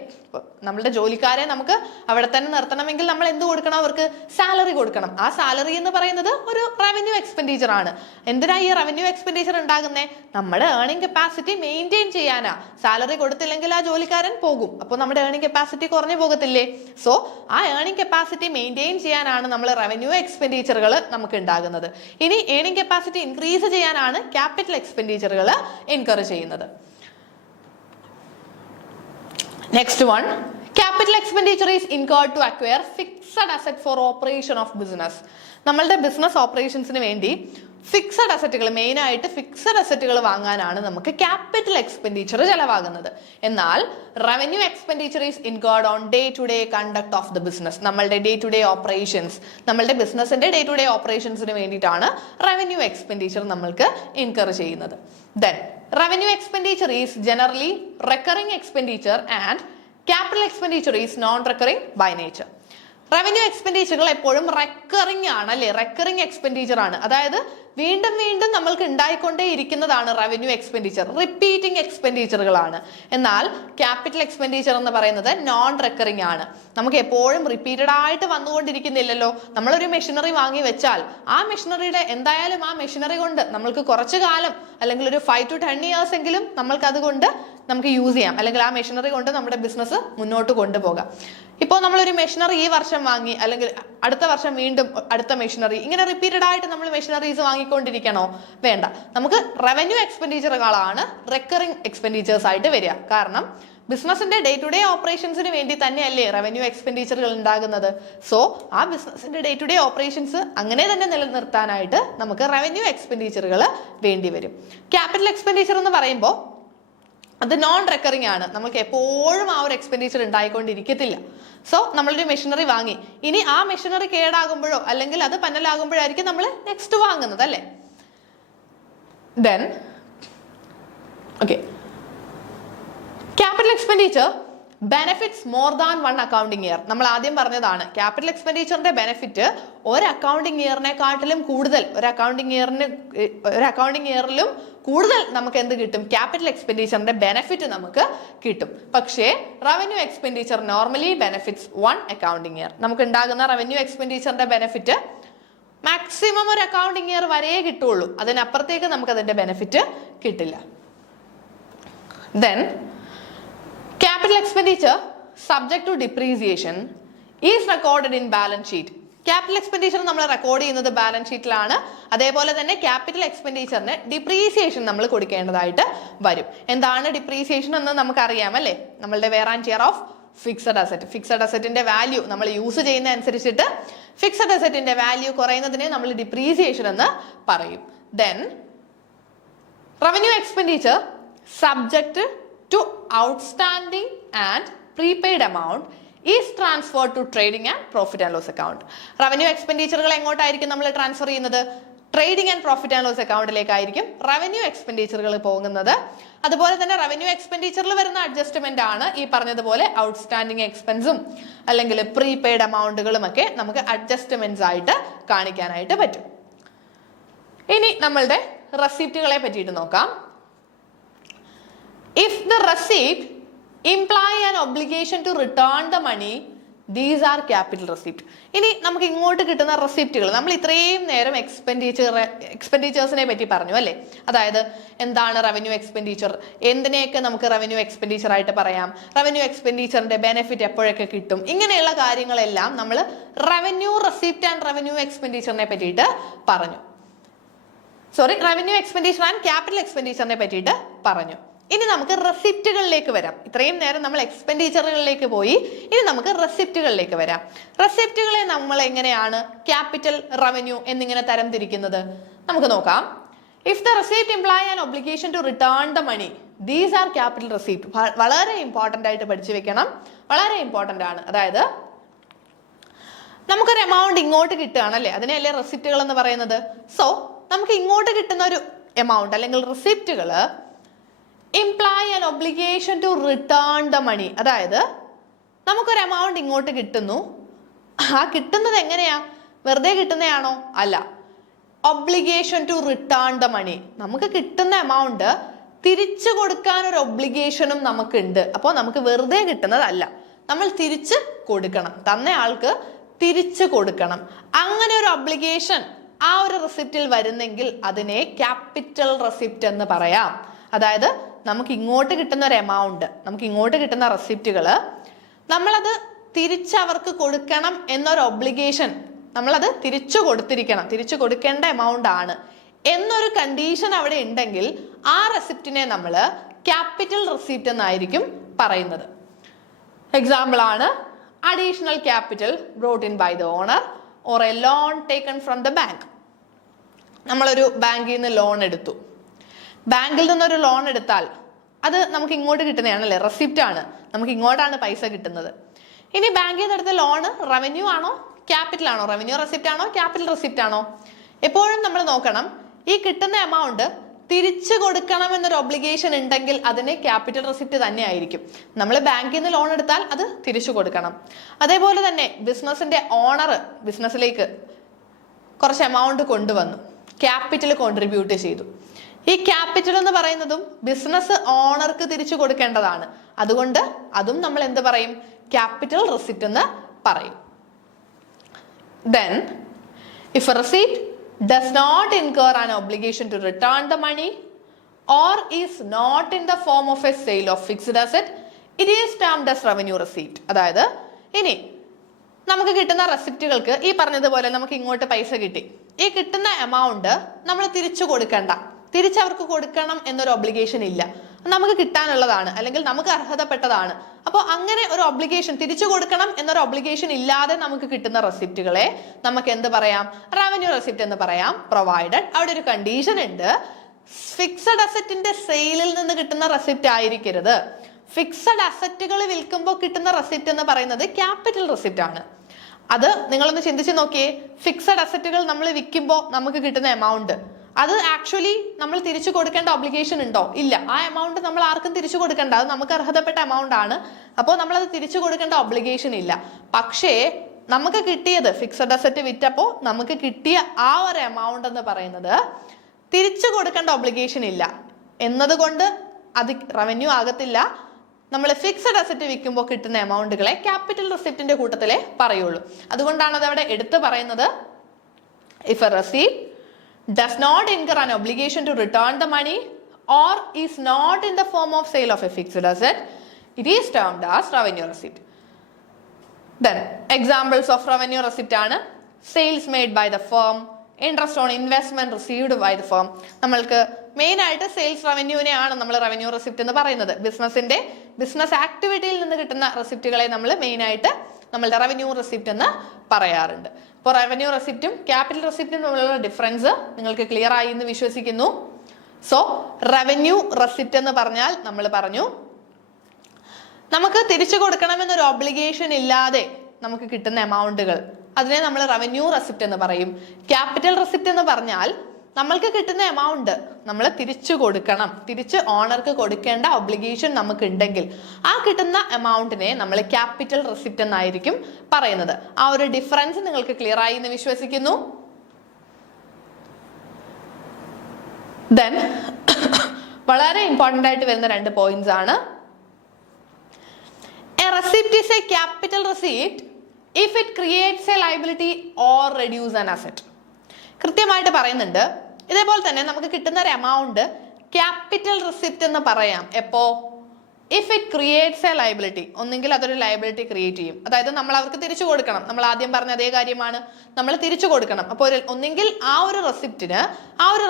നമ്മളുടെ ജോലിക്കാരെ നമുക്ക് അവിടെ തന്നെ നിർത്തണമെങ്കിൽ നമ്മൾ എന്ത് കൊടുക്കണം? അവർക്ക് സാലറി കൊടുക്കണം. ആ സാലറി എന്ന് പറയുന്നത് ഒരു റവന്യൂ എക്സ്പെൻഡിച്ചർ ആണ്. എന്തിനാ ഈ റവന്യൂ എക്സ്പെൻഡിച്ചർ ഉണ്ടാകുന്നേ? നമ്മുടെ ഏർണിംഗ് കപ്പാസിറ്റി മെയിൻറ്റെയിൻ ചെയ്യാനാ. സാലറി കൊടുത്തില്ലെങ്കിൽ ആ ജോലിക്കാരൻ പോകും. അപ്പോൾ നമ്മുടെ ഏർണിംഗ് കപ്പാസിറ്റി കുറഞ്ഞു പോകത്തില്ലേ? സോ ആ ഏർണിംഗ് കപ്പാസിറ്റി മെയിൻറ്റെയിൻ ചെയ്യാനാണ് നമ്മൾ റവന്യൂ എക്സ്പെൻഡിച്ചറുകൾ നമുക്ക് ഉണ്ടാകുന്നത്. ഇനി ഏർണിംഗ് കപ്പാസിറ്റി ഇൻക്രീസ് ചെയ്യാനാണ് ക്യാപിറ്റൽ എക്സ്പെൻഡിച്ചറുകൾ ഇൻകർ ചെയ്യുന്നത്. Next one, capital expenditure is incurred to acquire fixed asset for operation of business. നമ്മളുടെ ബിസിനസ് ഓപ്പറേഷൻസിന് വേണ്ടി ഫിക്സഡ് അസറ്റുകൾ, മെയിൻ ആയിട്ട് ഫിക്സഡ് അസറ്റുകൾ വാങ്ങാനാണ് നമുക്ക് ക്യാപിറ്റൽ എക്സ്പെൻഡിച്ചർ ചെലവാകുന്നത്. എന്നാൽ revenue expenditure is incurred on day to day conduct of the business. നമ്മളുടെ ഡേ ടു ഡേ ഓപ്പറേഷൻസ്, നമ്മളുടെ ബിസിനസിന്റെ ഡേ ടു ഡേ ഓപ്പറേഷൻസിന് വേണ്ടിയിട്ടാണ് റവന്യൂ എക്സ്പെൻഡിച്ചർ നമ്മൾക്ക് ഇൻകർ ചെയ്യുന്നത്. Then revenue expenditure is generally recurring expenditure and capital expenditure is non-recurring by nature. Revenue എക്സ്പെൻഡിച്ചറുകൾ എപ്പോഴും recurring ആണ് അല്ലേ? റെക്കറിംഗ് എക്സ്പെൻഡിച്ചർ ആണ്. അതായത് വീണ്ടും വീണ്ടും നമ്മൾക്ക് ഉണ്ടായിക്കൊണ്ടേ ഇരിക്കുന്നതാണ് റവന്യൂ എക്സ്പെൻഡിച്ചർ. റിപ്പീറ്റിംഗ് എക്സ്പെൻഡിച്ചറുകളാണ്. എന്നാൽ ക്യാപിറ്റൽ എക്സ്പെൻഡിച്ചർ എന്ന് പറയുന്നത് നോൺ റെക്കറിംഗ് ആണ്. നമുക്ക് എപ്പോഴും റിപ്പീറ്റഡ് ആയിട്ട് വന്നുകൊണ്ടിരിക്കുന്നില്ലല്ലോ. നമ്മളൊരു മെഷീനറി വാങ്ങി വെച്ചാൽ ആ മെഷീനറിയുടെ എന്തായാലും ആ മെഷീനറി കൊണ്ട് നമ്മൾക്ക് കുറച്ചു കാലം അല്ലെങ്കിൽ ഒരു 5 to 10 years എങ്കിലും നമ്മൾക്ക് അതുകൊണ്ട് നമുക്ക് യൂസ് ചെയ്യാം, അല്ലെങ്കിൽ ആ മെഷീനറി കൊണ്ട് നമ്മുടെ ബിസിനസ് മുന്നോട്ട് കൊണ്ടുപോകാം. ഇപ്പോൾ നമ്മളൊരു മെഷീനറി ഈ വർഷം വാങ്ങി, അല്ലെങ്കിൽ അടുത്ത വർഷം വീണ്ടും അടുത്ത മെഷീനറി, ഇങ്ങനെ റിപ്പീറ്റഡ് ആയിട്ട് നമ്മൾ മെഷീനറീസ് വാങ്ങിക്കൊണ്ടിരിക്കണോ? വേണ്ട. നമുക്ക് റവന്യൂ എക്സ്പെൻഡിച്ചറുകളാണ് റെക്കറിംഗ് എക്സ്പെൻഡിച്ചേഴ്സ് ആയിട്ട് വരിക. കാരണം ബിസിനസിന്റെ ഡേ ടു ഡേ ഓപ്പറേഷൻസിന് വേണ്ടി തന്നെയല്ലേ റവന്യൂ എക്സ്പെൻഡിച്ചറുകൾ ഉണ്ടാകുന്നത്. സോ ആ ബിസിനസിന്റെ ഡേ ടു ഡേ ഓപ്പറേഷൻസ് അങ്ങനെ തന്നെ നിലനിർത്താനായിട്ട് നമുക്ക് റവന്യൂ എക്സ്പെൻഡിച്ചറുകൾ വേണ്ടി വരും. ക്യാപിറ്റൽ എക്സ്പെൻഡിച്ചർ എന്ന് പറയുമ്പോൾ അത് നോൺ റെക്കറിംഗ് ആണ്. നമുക്ക് എപ്പോഴും ആ ഒരു എക്സ്പെൻഡിച്ചർ ഉണ്ടായിക്കൊണ്ടിരിക്കത്തില്ല. സോ നമ്മളൊരു മെഷീനറി വാങ്ങി, ഇനി ആ മെഷീനറി കേടാകുമ്പോഴോ അല്ലെങ്കിൽ അത് പന്നലാകുമ്പോഴായിരിക്കും നമ്മൾ നെക്സ്റ്റ് വാങ്ങുന്നത് അല്ലേ? Then okay, capital expenditure benefits more than one accounting year. നമ്മൾ ആദ്യം പറഞ്ഞതാണ് ക്യാപിറ്റൽ എക്സ്പെൻഡിച്ചറിന്റെ ബെനിഫിറ്റ് ഒരു അക്കൗണ്ടിങ് ഇയറിനെക്കാട്ടിലും കൂടുതൽ, ഒരു അക്കൗണ്ടിങ് ഇയറിലും കൂടുതൽ നമുക്ക് എന്ത് കിട്ടും? ക്യാപിറ്റൽ എക്സ്പെൻഡിച്ചറിന്റെ ബെനിഫിറ്റ് നമുക്ക് കിട്ടും. പക്ഷേ revenue expenditure normally benefits 1 accounting year. നമുക്ക് ഉണ്ടാകുന്ന റവന്യൂ എക്സ്പെൻഡിച്ചറിന്റെ ബെനിഫിറ്റ് മാക്സിമം ഒരു അക്കൗണ്ടിങ് ഇയർ വരെ കിട്ടുള്ളൂ. അതിനപ്പുറത്തേക്ക് നമുക്ക് അതിന്റെ ബെനിഫിറ്റ് കിട്ടില്ല. Then capital expenditure subject to depreciation is recorded in balance sheet. Capital expenditure നമ്മൾ റെക്കോർഡ് ചെയ്യുന്നത് ബാലൻസ് ഷീറ്റിലാണ്. അതേപോലെ തന്നെ ക്യാപിറ്റൽ എക്സ്പെൻഡിച്ചറിന് ഡിപ്രീസിയേഷൻ നമ്മൾ കൊടുക്കേണ്ടതായിട്ട് വരും. എന്താണ് ഡിപ്രീസിയേഷൻ എന്ന് നമുക്കറിയാം അല്ലേ? നമ്മളുടെ wear and tear of fixed asset. Fixed അസറ്റിന്റെ വാല്യൂ നമ്മൾ യൂസ് ചെയ്യുന്ന അനുസരിച്ചിട്ട് ഫിക്സഡ് അസറ്റിന്റെ വാല്യൂ കുറയുന്നതിനെ നമ്മൾ ഡിപ്രീസിയേഷൻ എന്ന് പറയും. Then revenue expenditure subject to outstanding and prepaid amount is transfer to trading and profit and loss account. Revenue എക്സ്പെൻഡിച്ചറുകൾ എങ്ങോട്ടായിരിക്കും നമ്മൾ ട്രാൻസ്ഫർ ചെയ്യുന്നത്? Trading and profit and loss അക്കൗണ്ടിലേക്കായിരിക്കും റവന്യൂ എക്സ്പെൻഡിച്ചറുകൾ പോകുന്നത്. അതുപോലെ തന്നെ റവന്യൂ എക്സ്പെൻഡിച്ചറിൽ വരുന്ന അഡ്ജസ്റ്റ്മെന്റ് ആണ് ഈ പറഞ്ഞതുപോലെ ഔട്ട്സ്റ്റാൻഡിംഗ് എക്സ്പെൻസും അല്ലെങ്കിൽ പ്രീപെയ്ഡ് എമൗണ്ടുകളും ഒക്കെ നമുക്ക് അഡ്ജസ്റ്റ്മെന്റ്സ് ആയിട്ട് കാണിക്കാനായിട്ട് പറ്റും. ഇനി നമ്മളുടെ റെസിപ്റ്റുകളെ പറ്റിയിട്ട് നോക്കാം. If the receipt imply an obligation to return the money, these are capital receipt. ഇനി നമുക്ക് ഇങ്ങോട്ട് കിട്ടുന്ന റെസിപ്റ്റുകൾ, നമ്മൾ ഇത്രയും നേരം എക്സ്പെൻഡിച്ചേഴ്സിനെ പറ്റി പറഞ്ഞു അല്ലേ? അതായത് എന്താണ് റവന്യൂ എക്സ്പെൻഡിച്ചർ, എന്തിനെയൊക്കെ നമുക്ക് റവന്യൂ എക്സ്പെൻഡിച്ചർ ആയിട്ട് പറയാം, റവന്യൂ എക്സ്പെൻഡിച്ചറിന്റെ ബെനിഫിറ്റ് എപ്പോഴൊക്കെ കിട്ടും, ഇങ്ങനെയുള്ള കാര്യങ്ങളെല്ലാം നമ്മൾ റവന്യൂ റെസിപ്റ്റ് ആൻഡ് റവന്യൂ എക്സ്പെൻഡിച്ചറിനെ പറ്റിയിട്ട് പറഞ്ഞു. റവന്യൂ എക്സ്പെൻഡിച്ചർ ആൻഡ് ക്യാപിറ്റൽ എക്സ്പെൻഡിച്ചറിനെ പറ്റിയിട്ട് പറഞ്ഞു. ഇനി നമുക്ക് റെസിപ്റ്റുകളിലേക്ക് വരാം. ഇത്രയും നേരം നമ്മൾ എക്സ്പെൻഡിച്ചറുകളിലേക്ക് പോയി, ഇനി നമുക്ക് റെസിപ്റ്റുകളിലേക്ക് വരാം. റെസിപ്റ്റുകളെ നമ്മൾ എങ്ങനെയാണ് ക്യാപിറ്റൽ, റവന്യൂ എന്നിങ്ങനെ തരംതിരിക്കുന്നത് നമുക്ക് നോക്കാം. If the receipt imply an obligation to return the money, these are capital receipt. വളരെ ഇമ്പോർട്ടന്റ് ആയിട്ട് പഠിച്ചു വെക്കണം, വളരെ ഇമ്പോർട്ടന്റ് ആണ്. അതായത് നമുക്കൊരു എമൗണ്ട് ഇങ്ങോട്ട് കിട്ടുകയാണല്ലേ, അതിനെയല്ലേ റെസിപ്റ്റുകൾ എന്ന് പറയുന്നത്. സോ നമുക്ക് ഇങ്ങോട്ട് കിട്ടുന്ന ഒരു എമൗണ്ട് അല്ലെങ്കിൽ റെസിപ്റ്റുകള് imply an obligation to return the money. അതായത് നമുക്കൊരു എമൗണ്ട് ഇങ്ങോട്ട് കിട്ടുന്നു, ആ കിട്ടുന്നത് എങ്ങനെയാ? വെറുതെ കിട്ടുന്നതാണോ? അല്ല. Obligation to return the money. നമുക്ക് കിട്ടുന്ന എമൗണ്ട് തിരിച്ചു കൊടുക്കാൻ ഒരു ഒബ്ലിഗേഷനും നമുക്കുണ്ട്. അപ്പോൾ നമുക്ക് വെറുതെ കിട്ടുന്നതല്ല, നമ്മൾ തിരിച്ച് കൊടുക്കണം, തന്ന ആൾക്ക് തിരിച്ചു കൊടുക്കണം. അങ്ങനെ ഒരു ഒബ്ലിഗേഷൻ ആ ഒരു റെസിപ്റ്റിൽ വരുന്നെങ്കിൽ അതിനെ ക്യാപിറ്റൽ റെസിപ്റ്റ് എന്ന് പറയാം. അതായത് നമുക്ക് ഇങ്ങോട്ട് കിട്ടുന്ന ഒരു എമൗണ്ട്, നമുക്ക് ഇങ്ങോട്ട് കിട്ടുന്ന റെസിപ്റ്റുകൾ നമ്മളത് തിരിച്ചവർക്ക് കൊടുക്കണം എന്നൊരു ഒബ്ലിഗേഷൻ, നമ്മളത് തിരിച്ചു കൊടുത്തിരിക്കണം, തിരിച്ചു കൊടുക്കേണ്ട എമൗണ്ട് ആണ് എന്നൊരു കണ്ടീഷൻ അവിടെ ഉണ്ടെങ്കിൽ ആ റെസിപ്റ്റിനെ നമ്മൾ ക്യാപിറ്റൽ റെസിപ്റ്റ് എന്നായിരിക്കും പറയുന്നത്. എക്സാമ്പിൾ ആണ് additional capital brought in by the owner or a loan taken from the bank. നമ്മളൊരു ബാങ്കിൽ നിന്ന് ലോൺ എടുത്തു. ബാങ്കിൽ നിന്നൊരു ലോൺ എടുത്താൽ അത് നമുക്ക് ഇങ്ങോട്ട് കിട്ടുന്നതാണല്ലേ, റെസിപ്റ്റ് ആണ്, നമുക്ക് ഇങ്ങോട്ടാണ് പൈസ കിട്ടുന്നത്. ഇനി ബാങ്കിൽ നിന്ന് എടുത്ത ലോണ് റവന്യൂ ആണോ ക്യാപിറ്റൽ ആണോ? റവന്യൂ റെസിപ്റ്റ് ആണോ ക്യാപിറ്റൽ റെസിപ്റ്റ് ആണോ? എപ്പോഴും നമ്മൾ നോക്കണം, ഈ കിട്ടുന്ന എമൗണ്ട് തിരിച്ചു കൊടുക്കണം എന്നൊരു ഒബ്ലിഗേഷൻ ഉണ്ടെങ്കിൽ അതിന് ക്യാപിറ്റൽ റെസിപ്റ്റ് തന്നെ ആയിരിക്കും. നമ്മൾ ബാങ്കിൽ നിന്ന് ലോൺ എടുത്താൽ അത് തിരിച്ചു കൊടുക്കണം. അതേപോലെ തന്നെ ബിസിനസിന്റെ ഓണർ ബിസിനസ്സിലേക്ക് കുറച്ച് എമൗണ്ട് കൊണ്ടുവന്നു, ക്യാപിറ്റൽ കോൺട്രിബ്യൂട്ട് ചെയ്തു. ഈ ക്യാപിറ്റൽ എന്ന് പറയുന്നതും ബിസിനസ് ഓണർക്ക് തിരിച്ചു കൊടുക്കേണ്ടതാണ്. അതുകൊണ്ട് അതും നമ്മൾ എന്ത് പറയും? ക്യാപിറ്റൽ റെസിപ്റ്റ് എന്ന് പറയും. Then, if a receipt does not incur an obligation to return the money or is not in the form of a sale of fixed asset, it is termed as revenue receipt. അതായത് ഇനി നമുക്ക് കിട്ടുന്ന റെസിപ്റ്റുകൾക്ക് ഈ പറഞ്ഞതുപോലെ നമുക്ക് ഇങ്ങോട്ട് പൈസ കിട്ടി, ഈ കിട്ടുന്ന എമൗണ്ട് നമ്മൾ തിരിച്ചു കൊടുക്കണ്ട, തിരിച്ചവർക്ക് കൊടുക്കണം എന്നൊരു ഒബ്ലിഗേഷൻ ഇല്ല, നമുക്ക് കിട്ടാനുള്ളതാണ് അല്ലെങ്കിൽ നമുക്ക് അർഹതപ്പെട്ടതാണ്. അപ്പോൾ അങ്ങനെ ഒരു ഒബ്ലിഗേഷൻ, തിരിച്ചു കൊടുക്കണം എന്നൊരു ഒബ്ലിഗേഷൻ ഇല്ലാതെ നമുക്ക് കിട്ടുന്ന റെസിപ്റ്റുകളെ നമുക്ക് എന്ത് പറയാം? റവന്യൂ റെസിപ്റ്റ് എന്ന് പറയാം. പ്രൊവൈഡഡ് അവിടെ ഒരു കണ്ടീഷൻ ഉണ്ട്, ഫിക്സഡ് അസറ്റിന്റെ സെയിലിൽ നിന്ന് കിട്ടുന്ന റെസിപ്റ്റ് ആയിരിക്കരുത്. ഫിക്സഡ് അസറ്റുകൾ വിൽക്കുമ്പോൾ കിട്ടുന്ന റെസിപ്റ്റ് എന്ന് പറയുന്നത് ക്യാപിറ്റൽ റെസിപ്റ്റ് ആണ്. അത് നിങ്ങളൊന്ന് ചിന്തിച്ച് നോക്കിയേ, ഫിക്സഡ് അസറ്റുകൾ നമ്മൾ വിൽക്കുമ്പോൾ നമുക്ക് കിട്ടുന്ന എമൗണ്ട് അത് ആക്ച്വലി നമ്മൾ തിരിച്ചു കൊടുക്കേണ്ട ഒബ്ലിഗേഷൻ ഉണ്ടോ? ഇല്ല. ആ എമൗണ്ട് നമ്മൾ ആർക്കും തിരിച്ചു കൊടുക്കേണ്ട, അത് നമുക്ക് അർഹതപ്പെട്ട എമൗണ്ട് ആണ്. അപ്പോൾ നമ്മളത് തിരിച്ചു കൊടുക്കേണ്ട ഒബ്ലിഗേഷൻ ഇല്ല. പക്ഷേ നമുക്ക് കിട്ടിയത്, ഫിക്സഡ് അസറ്റ് വിറ്റപ്പോൾ നമുക്ക് കിട്ടിയ ആ ഒരു എമൗണ്ട് എന്ന് പറയുന്നത് തിരിച്ചു കൊടുക്കേണ്ട ഒബ്ലിഗേഷൻ ഇല്ല എന്നതുകൊണ്ട് അത് റവന്യൂ ആകത്തില്ല. നമ്മൾ ഫിക്സഡ് അസറ്റ് വിൽക്കുമ്പോൾ കിട്ടുന്ന എമൗണ്ടുകളെ ക്യാപിറ്റൽ റെസിപ്റ്റിന്റെ കൂട്ടത്തിലേ പറയുള്ളൂ. അതുകൊണ്ടാണ് അത് അവിടെ എടുത്തു പറയുന്നത്. If A receipt does not incur an obligation to return the money or is not in the form of sale of a fixed asset, it is termed as revenue receipt. Then examples of revenue receipt ആണ് sales made by the firm, interest on investment received by the firm. നമ്മൾക്ക് main ആയിട്ട് sales റവന്യൂവിനെയാണ് നമ്മൾ revenue receipt എന്ന് പറയുന്നത്. Business ആക്ടിവിറ്റിയിൽ നിന്ന് കിട്ടുന്ന റെസിപ്റ്റുകളെ നമ്മൾ main ആയിട്ട് നമ്മളുടെ റവന്യൂ റെസിപ്റ്റ് എന്ന് പറയാറുണ്ട്. അപ്പോൾ റവന്യൂ റെസിപ്റ്റും ക്യാപിറ്റൽ റെസിപ്റ്റും തമ്മിലുള്ള ഡിഫറൻസ് നിങ്ങൾക്ക് ക്ലിയർ ആയി എന്ന് വിശ്വസിക്കുന്നു. സോ റവന്യൂ റെസിപ്റ്റ് എന്ന് പറഞ്ഞാൽ നമ്മൾ പറഞ്ഞു നമുക്ക് തിരിച്ചു കൊടുക്കണമെന്നൊരു ഒബ്ലിഗേഷൻ ഇല്ലാതെ നമുക്ക് കിട്ടുന്ന എമൗണ്ടുകൾ, അതിനെ നമ്മൾ റവന്യൂ റെസിപ്റ്റ് എന്ന് പറയും. ക്യാപിറ്റൽ റെസിപ്റ്റ് എന്ന് പറഞ്ഞാൽ നമ്മൾക്ക് കിട്ടുന്ന എമൗണ്ട് നമ്മൾ തിരിച്ചു കൊടുക്കണം, തിരിച്ച് ഓണർക്ക് കൊടുക്കേണ്ട ഒബ്ലിഗേഷൻ നമുക്ക് ഉണ്ടെങ്കിൽ ആ കിട്ടുന്ന എമൗണ്ടിനെ നമ്മൾ ക്യാപിറ്റൽ റെസിപ്റ്റ് എന്നായിരിക്കും പറയുന്നത്. ആ ഒരു ഡിഫറൻസ് നിങ്ങൾക്ക് ക്ലിയർ ആയി എന്ന് വിശ്വസിക്കുന്നു. ദെൻ വളരെ ഇമ്പോർട്ടൻ്റ് ആയിട്ട് വരുന്ന 2 പോയിന്റ്സ് ആണ്. A receipt is a capital receipt if it creates a liability or reduce an asset. കൃത്യമായിട്ട് പറയുന്നുണ്ട്. ഇതേപോലെ തന്നെ നമുക്ക് കിട്ടുന്ന ഒരു എമൗണ്ട് ക്യാപിറ്റൽ റെസിപ്റ്റ് എന്ന് പറയാം എപ്പോ if it creates A liability, ഒന്നെങ്കിൽ അതൊരു ലയബിലിറ്റി ക്രിയേറ്റ് ചെയ്യും, അതായത് നമ്മൾ അവർക്ക് തിരിച്ചു കൊടുക്കണം. നമ്മൾ ആദ്യം പറഞ്ഞ അതേ കാര്യമാണ്, നമ്മൾ തിരിച്ചു കൊടുക്കണം. അപ്പോൾ ഒന്നെങ്കിൽ ആ ഒരു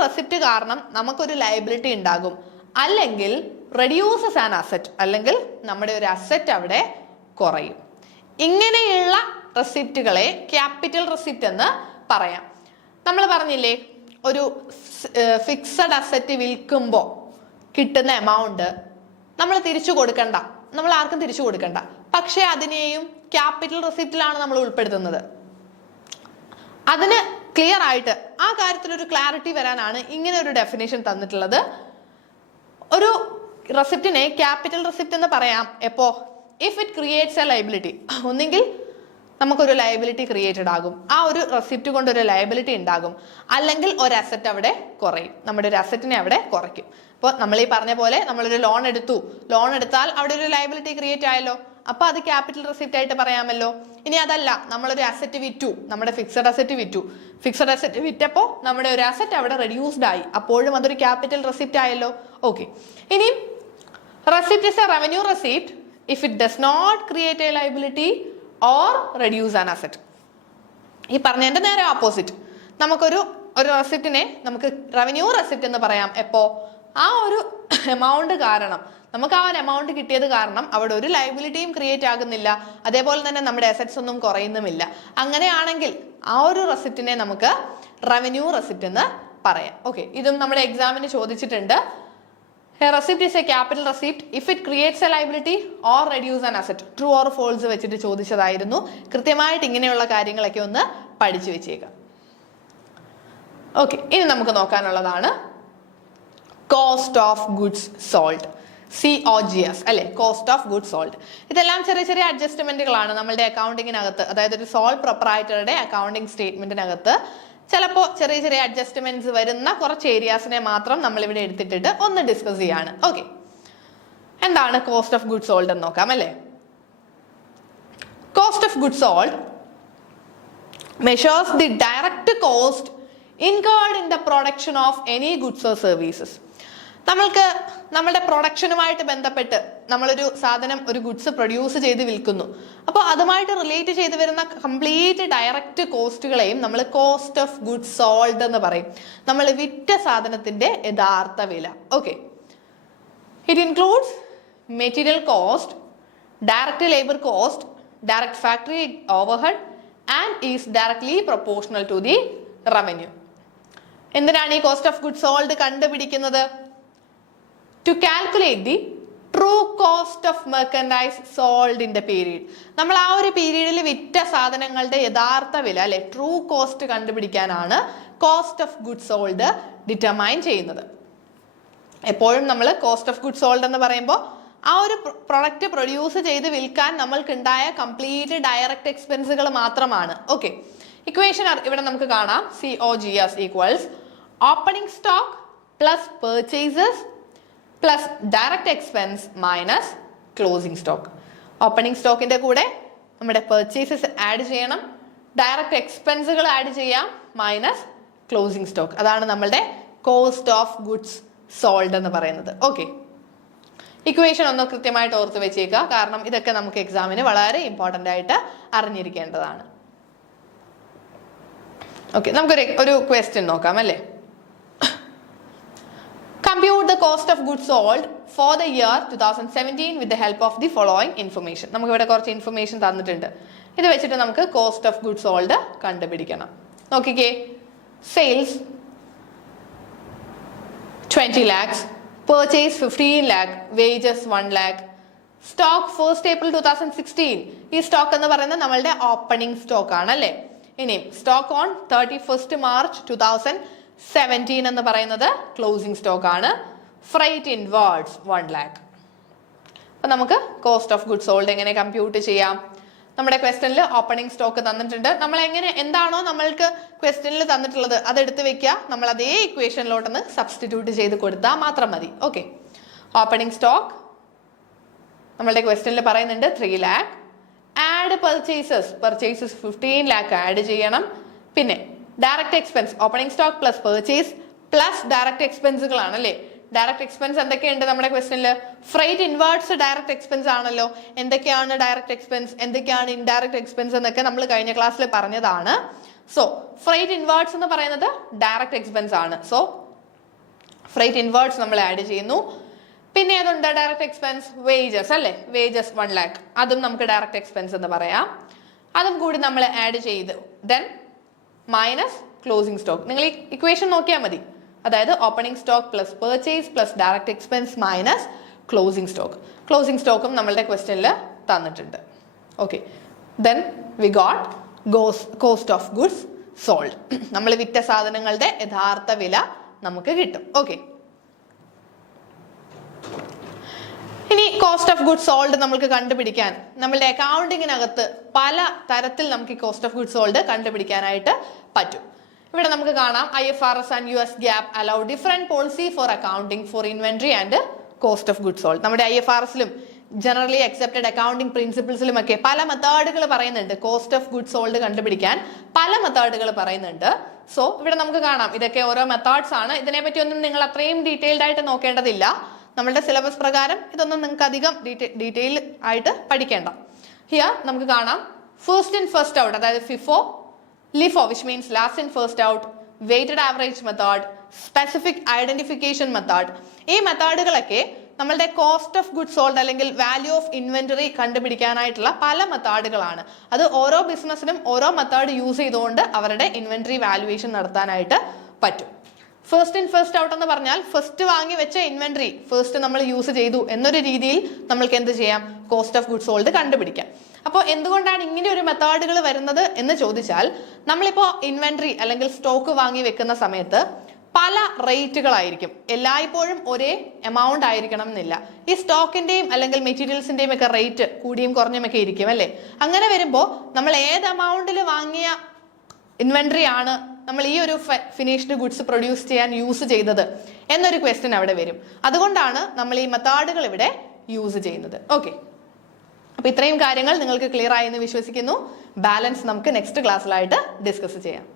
റെസിപ്റ്റ് കാരണം നമുക്കൊരു ലയബിലിറ്റി ഉണ്ടാകും, അല്ലെങ്കിൽ റെഡ്യൂസസ് ആൻ അസറ്റ്, അല്ലെങ്കിൽ നമ്മുടെ ഒരു അസറ്റ് അവിടെ കുറയും. ഇങ്ങനെയുള്ള റെസിപ്റ്റുകളെ ക്യാപിറ്റൽ റെസിപ്റ്റ് എന്ന് പറയാം. നമ്മൾ പറഞ്ഞില്ലേ ഒരു ഫിക്സഡ് അസറ്റ് വിൽക്കുമ്പോൾ കിട്ടുന്ന എമൗണ്ട് നമ്മൾ തിരിച്ചു കൊടുക്കണ്ട, നമ്മൾ ആർക്കും തിരിച്ചു കൊടുക്കണ്ട, പക്ഷെ അതിനെയും ക്യാപിറ്റൽ റെസിപ്റ്റിലാണ് നമ്മൾ ഉൾപ്പെടുത്തുന്നത്. അതിന് ക്ലിയർ ആയിട്ട് ആ കാര്യത്തിൽ ഒരു ക്ലാരിറ്റി വരാനാണ് ഇങ്ങനെ ഒരു ഡെഫിനേഷൻ തന്നിട്ടുള്ളത്. ഒരു റെസിപ്റ്റിനെ ക്യാപിറ്റൽ റെസിപ്റ്റ് എന്ന് പറയാം എപ്പോ if it creates A liability, ഒന്നെങ്കിൽ നമുക്കൊരു ലയബിലിറ്റി ക്രിയേറ്റഡ് ആകും, ആ ഒരു റെസിപ്റ്റ് കൊണ്ട് ഒരു ലയബിലിറ്റി ഉണ്ടാകും, അല്ലെങ്കിൽ ഒരു അസറ്റ് അവിടെ കുറയും, നമ്മുടെ ഒരു അസറ്റിനെ അവിടെ കുറയ്ക്കും. അപ്പോൾ നമ്മൾ ഈ പറഞ്ഞ പോലെ നമ്മളൊരു ലോൺ എടുത്താൽ അവിടെ ഒരു ലയബിലിറ്റി ക്രിയേറ്റ് ആയല്ലോ, അപ്പൊ അത് ക്യാപിറ്റൽ റെസിപ്റ്റ് ആയിട്ട് പറയാമല്ലോ. ഇനി അതല്ല, നമ്മളൊരു അസറ്റ് വിറ്റു, നമ്മുടെ ഫിക്സഡ് അസറ്റ് വിറ്റപ്പോൾ നമ്മുടെ ഒരു അസറ്റ് അവിടെ റെഡ്യൂസ്ഡ് ആയി, അപ്പോഴും അതൊരു ക്യാപിറ്റൽ റെസിപ്റ്റ് ആയല്ലോ. ഓക്കെ, ഇനി receipt is a revenue receipt if it does not create a liability or reduce an asset. ഈ പറഞ്ഞതിന്റെ നേരെ ഓപ്പോസിറ്റ്, നമുക്കൊരു റെസിപ്റ്റിനെ നമുക്ക് റവന്യൂ റെസിപ്റ്റ് എന്ന് പറയാം എപ്പോ ആ ഒരു എമൗണ്ട് കാരണം, നമുക്ക് ആ ഒരു എമൗണ്ട് കിട്ടിയത് കാരണം അവിടെ ഒരു ലയബിലിറ്റിയും ക്രിയേറ്റ് ആകുന്നില്ല, അതേപോലെ തന്നെ നമ്മുടെ അസറ്റ്സ് ഒന്നും കുറയുന്നുമില്ല. അങ്ങനെയാണെങ്കിൽ ആ ഒരു റെസിപ്റ്റിനെ നമുക്ക് റവന്യൂ റെസിപ്റ്റ് എന്ന് പറയാം. ഓക്കെ, ഇതും നമ്മുടെ എക്സാമിന് ചോദിച്ചിട്ടുണ്ട്. A receipt is a capital receipt if it creates a liability or reduce an asset. True or false വെച്ചിട്ട് ചോദിച്ചതായിരുന്നു. കൃത്യമായിട്ട് ഇങ്ങനെയുള്ള കാര്യങ്ങളൊക്കെ ഒന്ന് പഠിച്ചു വെച്ചേക്കാം. ഓക്കെ, ഇനി നമുക്ക് നോക്കാനുള്ളതാണ് cost of goods sold, COGS അല്ലെ, കോസ്റ്റ് ഓഫ് ഗുഡ്സ് സോൾഡ്. ഇതെല്ലാം ചെറിയ ചെറിയ അഡ്ജസ്റ്റ്മെന്റുകളാണ് നമ്മളുടെ അക്കൗണ്ടിങ്ങിനകത്ത്, അതായത് ഒരു സോൾ പ്രൊപ്രൈറ്ററുടെ അക്കൗണ്ടിങ് സ്റ്റേറ്റ്മെന്റിനകത്ത് ചിലപ്പോൾ ചെറിയ ചെറിയ അഡ്ജസ്റ്റ്മെന്റ്സ് വരുന്ന കുറച്ച് ഏരിയാസിനെ മാത്രം നമ്മൾ ഇവിടെ എടുത്തിട്ട് ഒന്ന് ഡിസ്കസ് ചെയ്യാണ്. ഓക്കെ, എന്താണ് കോസ്റ്റ് ഓഫ് ഗുഡ്സ് സോൾഡ് എന്ന് നോക്കാം അല്ലേ. Cost of goods sold measures the direct cost incurred in the production of any goods or services. നമ്മൾക്ക് നമ്മുടെ പ്രൊഡക്ഷനുമായിട്ട് ബന്ധപ്പെട്ട് നമ്മളൊരു സാധനം, ഒരു ഗുഡ്സ് പ്രൊഡ്യൂസ് ചെയ്ത് വിൽക്കുന്നു, അപ്പോൾ അതുമായിട്ട് റിലേറ്റ് ചെയ്ത് വരുന്ന കംപ്ലീറ്റ് ഡയറക്റ്റ് കോസ്റ്റുകളെയും നമ്മൾ കോസ്റ്റ് ഓഫ് ഗുഡ്സ് സോൾഡ് എന്ന് പറയും. നമ്മൾ വിറ്റ സാധനത്തിന്റെ യഥാർത്ഥ വില. Okay, it includes material cost, direct labour cost, direct factory overhead and is directly proportional to the revenue. എന്തിനാണ് ഈ കോസ്റ്റ് ഓഫ് ഗുഡ്സ് സോൾഡ് കണ്ടുപിടിക്കുന്നത്? To calculate the true cost of merchandise sold in the period. നമ്മൾ ആ ഒരു പീരീഡിൽ വിറ്റ സാധനങ്ങളുടെ യഥാർത്ഥ വില അല്ലെ, ട്രൂ കോസ്റ്റ് കണ്ടുപിടിക്കാനാണ് cost of goods sold determine ചെയ്യുന്നത്. എപ്പോഴും നമ്മൾ കോസ്റ്റ് ഓഫ് ഗുഡ്സ് സോൾഡ് എന്ന് പറയുമ്പോൾ ആ ഒരു പ്രൊഡക്റ്റ് പ്രൊഡ്യൂസ് ചെയ്ത് വിൽക്കാൻ നമ്മൾക്കുണ്ടായ കംപ്ലീറ്റ് ഡയറക്റ്റ് എക്സ്പെൻസുകൾ മാത്രമാണ്. ഓക്കെ, ഇക്വേഷൻ ഇവിടെ നമുക്ക് കാണാം. COGS equals opening stock plus purchases plus direct expense minus closing stock. Opening സ്റ്റോക്കിന്റെ കൂടെ നമ്മുടെ പർച്ചേസസ് ആഡ് ചെയ്യണം, ഡയറക്റ്റ് എക്സ്പെൻസുകൾ ആഡ് ചെയ്യാം, മൈനസ് ക്ലോസിംഗ് സ്റ്റോക്ക്. അതാണ് നമ്മളുടെ കോസ്റ്റ് ഓഫ് ഗുഡ്സ് സോൾഡ് എന്ന് പറയുന്നത്. ഓക്കെ, ഇക്വേഷൻ ഒന്ന് കൃത്യമായിട്ട് ഓർത്ത് വെച്ചേക്കുക, കാരണം ഇതൊക്കെ നമുക്ക് എക്സാമിന് വളരെ ഇമ്പോർട്ടൻ്റ് ആയിട്ട് അറിഞ്ഞിരിക്കേണ്ടതാണ്. ഓക്കെ, നമുക്കൊരു ക്വസ്റ്റ്യൻ നോക്കാം അല്ലേ. Compute the cost of goods sold for the year 2017 with the help of the following information. നമുക്ക് ഇവിടെ കുറച്ച് ഇൻഫർമേഷൻ തന്നിട്ടുണ്ട്. ഇത് വെച്ചിട്ട് നമുക്ക് കോസ്റ്റ് ഓഫ് ഗുഡ്സ് സോൾഡ് കണ്ടുപിടിക്കണം. നോക്കിക്കേ, sales 20 lakhs, purchase 15 lakh, wages 1 lakh. Stock 1st April 2016. ഈ സ്റ്റോക്ക് എന്ന് പറയുന്നത് നമ്മളുടെ ഓപ്പണിംഗ് സ്റ്റോക്ക് ആണ് അല്ലേ. ഇനി സ്റ്റോക്ക് ഓൺ 31st March 2017 എന്ന് പറയുന്നത് ക്ലോസിംഗ് സ്റ്റോക്ക് ആണ്. Freight inwards 1 lakh. അപ്പൊ നമുക്ക് കോസ്റ്റ് ഓഫ് ഗുഡ്സ് സോൾഡ് എങ്ങനെ കമ്പ്യൂട്ട് ചെയ്യാം? നമ്മുടെ ക്വസ്റ്റനിൽ ഓപ്പണിംഗ് സ്റ്റോക്ക് തന്നിട്ടുണ്ട്. നമ്മൾ എന്താണോ നമ്മൾക്ക് ക്വസ്റ്റനിൽ തന്നിട്ടുള്ളത് അത് എടുത്ത് വെക്കുക, നമ്മൾ അതേ ഇക്വേഷനിലോട്ടൊന്ന് സബ്സ്റ്റിറ്റ്യൂട്ട് ചെയ്ത് കൊടുത്താൽ മാത്രം മതി. ഓക്കെ, ഓപ്പണിംഗ് സ്റ്റോക്ക് നമ്മളുടെ ക്വസ്റ്റനിൽ പറയുന്നുണ്ട് 3 lakh. Add purchases 15 lakh add ചെയ്യണം. പിന്നെ direct expense, opening stock plus purchase plus direct എക്സ്പെൻസുകളാണ് അല്ലേ. ഡയറക്റ്റ് എക്സ്പെൻസ് എന്തൊക്കെയുണ്ട് നമ്മുടെ ക്വസ്റ്റനിൽ? ഫ്രൈറ്റ് ഇൻവേർഡ്സ് ഡയറക്റ്റ് എക്സ്പെൻസ് ആണല്ലോ. എന്തൊക്കെയാണ് ഡയറക്റ്റ് എക്സ്പെൻസ്, എന്തൊക്കെയാണ് ഇൻഡയറക്റ്റ് എക്സ്പെൻസ് എന്നൊക്കെ നമ്മൾ കഴിഞ്ഞ ക്ലാസ്സിൽ പറഞ്ഞതാണ്. സോ ഫ്രൈറ്റ് ഇൻവേർഡ്സ് എന്ന് പറയുന്നത് ഡയറക്റ്റ് എക്സ്പെൻസ് ആണ്. സോ ഫ്രൈറ്റ് ഇൻവേർഡ്സ് നമ്മൾ ആഡ് ചെയ്യുന്നു. പിന്നെ ഏതുണ്ട് ഡയറക്റ്റ് എക്സ്പെൻസ്? വേജസ് അല്ലേ, വേജസ് 1 lakh, അതും നമുക്ക് ഡയറക്റ്റ് എക്സ്പെൻസ് എന്ന് പറയാം. അതും കൂടി നമ്മൾ ആഡ് ചെയ്ത് ദെൻ മൈനസ് ക്ലോസിംഗ് സ്റ്റോക്ക്. നിങ്ങൾ ഈ ഇക്വേഷൻ നോക്കിയാൽ മതി. അതായത് opening stock plus purchase plus direct expense minus closing stock. Closing സ്റ്റോക്കും നമ്മളുടെ ക്വസ്റ്റനിൽ തന്നിട്ടുണ്ട്. Okay, then we got cost of goods sold. നമ്മൾ വിറ്റ സാധനങ്ങളുടെ യഥാർത്ഥ വില നമുക്ക് കിട്ടും. ഓക്കെ, ഇനി കോസ്റ്റ് ഓഫ് ഗുഡ്സ് സോൾഡ് നമുക്ക് കണ്ടുപിടിക്കാൻ നമ്മളുടെ അക്കൗണ്ടിങ്ങിനകത്ത് പല തരത്തിൽ നമുക്ക് ഈ കോസ്റ്റ് ഓഫ് ഗുഡ്സ് സോൾഡ് കണ്ടുപിടിക്കാനായിട്ട് പറ്റും. ഇവിടെ നമുക്ക് കാണാം IFRS and US GAAP allow different policy for accounting for inventory and cost of goods sold. നമ്മുടെ IFRSലും ജനറലി അക്സെപ്റ്റഡ് അക്കൗണ്ടിങ് പ്രിൻസിപ്പിൾസിലും ഒക്കെ പല മെത്തേഡുകൾ പറയുന്നുണ്ട്. കോസ്റ്റ് ഓഫ് ഗുഡ്സ് സോൾഡ് കണ്ടുപിടിക്കാൻ പല മെത്തേഡുകൾ പറയുന്നുണ്ട്. സോ ഇവിടെ നമുക്ക് കാണാം ഇതൊക്കെ ഓരോ മെത്തേഡ്സ് ആണ്. ഇതിനെപ്പറ്റി ഒന്നും നിങ്ങൾ അത്രയും ഡീറ്റെയിൽഡ് ആയിട്ട് നോക്കേണ്ടതില്ല. നമ്മളുടെ സിലബസ് പ്രകാരം ഇതൊന്നും നിങ്ങൾക്ക് അധികം ഡീറ്റെയിൽ ആയിട്ട് പഠിക്കേണ്ട. ഹിയർ നമുക്ക് കാണാം ഫസ്റ്റ് ഇൻ ഫസ്റ്റ് ഔട്ട്, അതായത് FIFO, LIFO which means last in first out, weighted average method, specific identification method. ഈ മെത്തേഡുകളൊക്കെ നമ്മളുടെ കോസ്റ്റ് ഓഫ് ഗുഡ്സ് സോൾഡ് അല്ലെങ്കിൽ വാല്യൂ ഓഫ് ഇൻവെന്ററി കണ്ടുപിടിക്കാനായിട്ടുള്ള പല മെത്തേഡുകളാണ്. അത് ഓരോ ബിസിനസ്സിനും ഓരോ മെത്തേഡ് യൂസ് ചെയ്തുകൊണ്ട് അവരുടെ ഇൻവെന്ററി വാല്യുവേഷൻ നടത്താനായിട്ട് പറ്റും. ഫസ്റ്റ് ഇൻ ഫസ്റ്റ് ഔട്ട് എന്ന് പറഞ്ഞാൽ ഫസ്റ്റ് വാങ്ങി വെച്ച ഇൻവെന്ററി ഫസ്റ്റ് നമ്മൾ യൂസ് ചെയ്തു എന്നൊരു രീതിയിൽ നമ്മൾക്ക് എന്ത് ചെയ്യാം? കോസ്റ്റ് ഓഫ് ഗുഡ്സ് സോൾഡ് കണ്ടുപിടിക്കാം. അപ്പോൾ എന്തുകൊണ്ടാണ് ഇങ്ങനെ ഒരു മെത്തേഡുകൾ വരുന്നത് എന്ന് ചോദിച്ചാൽ, നമ്മളിപ്പോൾ ഇൻവെന്ററി അല്ലെങ്കിൽ സ്റ്റോക്ക് വാങ്ങി വെക്കുന്ന സമയത്ത് പല റേറ്റുകളായിരിക്കും. എല്ലായ്പ്പോഴും ഒരേ എമൗണ്ട് ആയിരിക്കണം എന്നില്ല. ഈ സ്റ്റോക്കിന്റെയും അല്ലെങ്കിൽ മെറ്റീരിയൽസിന്റെയും ഒക്കെ റേറ്റ് കൂടിയും കുറഞ്ഞും ഒക്കെ ഇരിക്കും അല്ലേ. അങ്ങനെ വരുമ്പോൾ നമ്മൾ ഏത് എമൗണ്ടിൽ വാങ്ങിയ ഇൻവെന്ററി ആണ് നമ്മൾ ഈ ഒരു ഫിനിഷ്ഡ് ഗുഡ്സ് പ്രൊഡ്യൂസ് ചെയ്യാൻ യൂസ് ചെയ്തത് എന്നൊരു ക്വസ്റ്റ്യൻ അവിടെ വരും. അതുകൊണ്ടാണ് നമ്മൾ ഈ മെത്തേഡുകൾ ഇവിടെ യൂസ് ചെയ്യുന്നത്. ഓക്കെ, അപ്പൊ ഇത്രയും കാര്യങ്ങൾ നിങ്ങൾക്ക് ക്ലിയർ ആയി എന്ന് വിശ്വസിക്കുന്നു. ബാലൻസ് നമുക്ക് നെക്സ്റ്റ് ക്ലാസ്സിലായിട്ട് ഡിസ്കസ് ചെയ്യാം.